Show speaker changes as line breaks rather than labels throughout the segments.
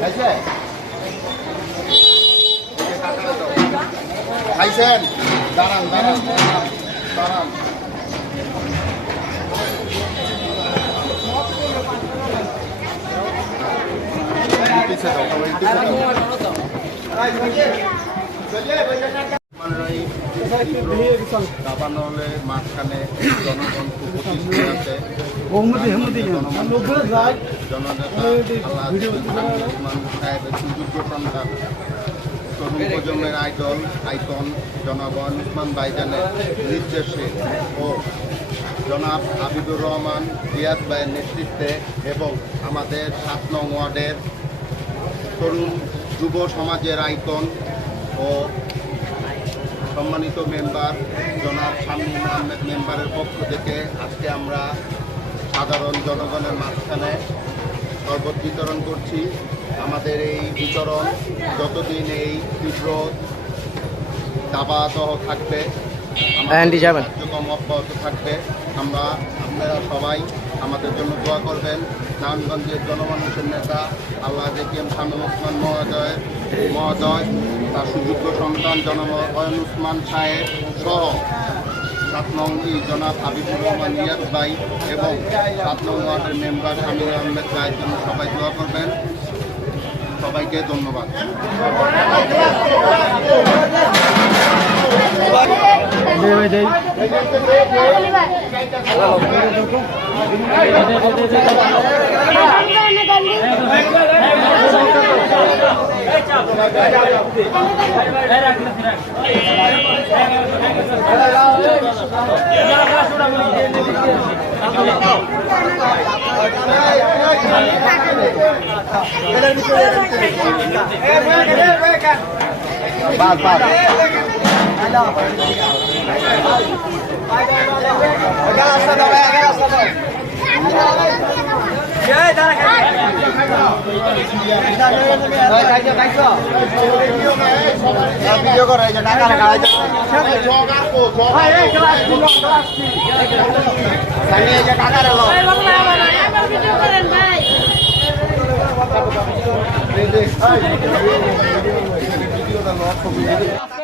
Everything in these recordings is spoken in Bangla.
খাইছে? খাইছেন? দাঁড়ান দাঁড়ান দাঁড়ান। দাবানলের মাঝখানে জনগণ আছে। তরুণ প্রজন্মের আইডল আইকন জনগণ উসমান ভাইজানের নির্দেশে ও জনাব হাবিবুর রহমান রিয়াদ ভাইয়ের নেতৃত্বে এবং আমাদের সাত নং ওয়ার্ডের তরুণ যুব সমাজের আইকন ও সম্মানিত মেম্বার জনাব শামীম আহমেদ মেম্বারের পক্ষ থেকে আজকে আমরা সাধারণ জনগণের মাঝখানে শরবত বিতরণ করছি। আমাদের এই বিতরণ যতদিন এই তীব্র দাবাদহ থাকবে। কার্যক্রম অব্যাহত থাকবে। আমরা আপনারা সবাই আমাদের জন্য দোয়া করবেন। নারায়ণগঞ্জের জনমানুষের নেতা আল্লাহ দেখিয়াম শামীম ওসমান মহোদয় মহোদয় তার সুযোগ্য সন্তান জনময়ন উসমান সাহেব সহ সাত নং জনাব হাবিবুর রহমান ইয়াদ ভাই এবং সাত নং ওয়ার্ডের মেম্বার শামীম আহমেদ ভাইয়ের জন্য সবাই দোয়া করবেন। সবাইকে ধন্যবাদ। বাস বাস ভিডিও করে যে টাকা রাখা হয় টাকা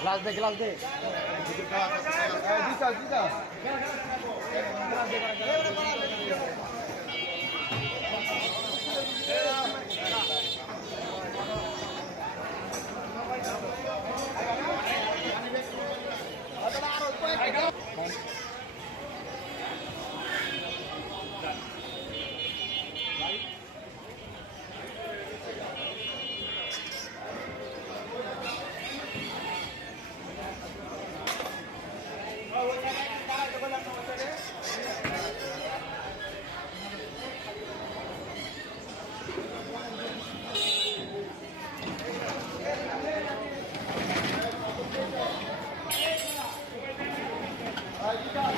glass they glass they
Aí, you got